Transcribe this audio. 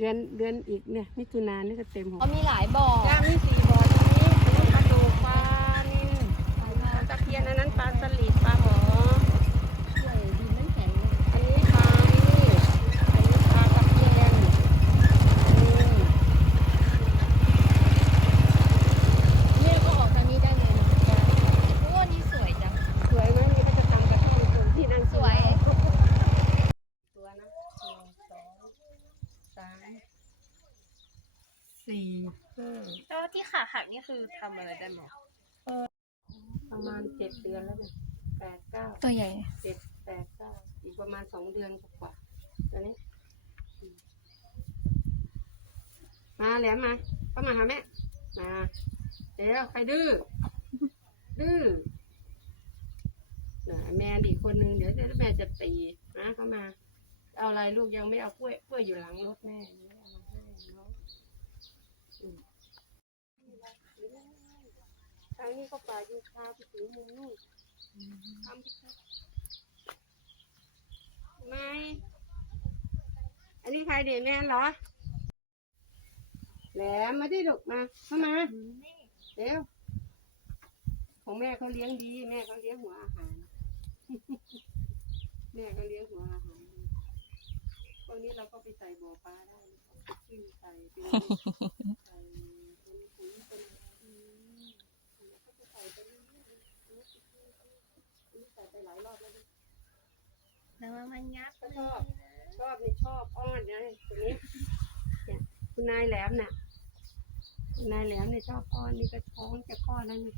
ดือนเดือนอีกเนี่ยมิถุนายนนี่ก็เต็มหัวเขามีหลายบ่อ ย่ามีสี่บ่อตรงนี้อันนี้ปลาดูปลานินปลาตะเพียนอันนั้นปลาสลิดปลาหมอ ใหญ่ดินน้ำแข็งเลย อันนี้ปลานี่อันนี้ปลาตะเพียนอืม เนี่ยก็ออกทางนี้ได้เลยนะโอ้นี่สวยจัง สวยไหมนี่ก็จะทำกระท่อมตรงที่นั่ง สวย ตัวนะหนึ่งสองสาม สี่ห้าแล้วที่ขาหักนี่คือทำอะไรได้หมดประมาณเจ็ดเดือนแล้วเนี่ยแปดเก้าตัวใหญ่ เจ็ดแปดเก้าอีกประมาณสองเดือนกว่าๆตอนนี้อืมมาแหลมมาเข้ามาหาแม่มาเดี๋ยวใครดื้อดื้อน่ะแม่อีกคนนึงเดี๋ยวเดี๋ยวแม่จะตีนะเข้ามา เอาอะไรลูกยังไม่เอากล้วยกล้วยอยู่หลังรถแม่ไม่ได้เอามาให้เนาะอืมทางนี้ก็ป่ายูคาไปถึงมุมนู่นทำไปเถอะไม่ อันนี้ใครเดี๋ยวแม่เหรอ แหลมมาที่ลูกมาเข้ามาเดี๋ยวของแม่เขาเลี้ยงดี แม่เขาเลี้ยงหัวอาหาร แม่เขาเลี้ยงหัวอาหารพวกนี้เราก็ไปใส่บ่อปลาได้นะครับขึ้นใส่เป็นใส่เป็นปุ๋ยเป็นอะไรอืมเราก็ไปใส่ไปเรื่อยๆ นี่ใส่ไปหลายรอบแล้วนะแล้วมันงับก็ชอบชอบนี่ชอบอ้อนนะตัวนี้เนี่ยคุณนายแหลมน่ะคุณนายแหลมเนี่ยชอบอ้อนนี่ก็ท้องจะคลอดแล้วนี่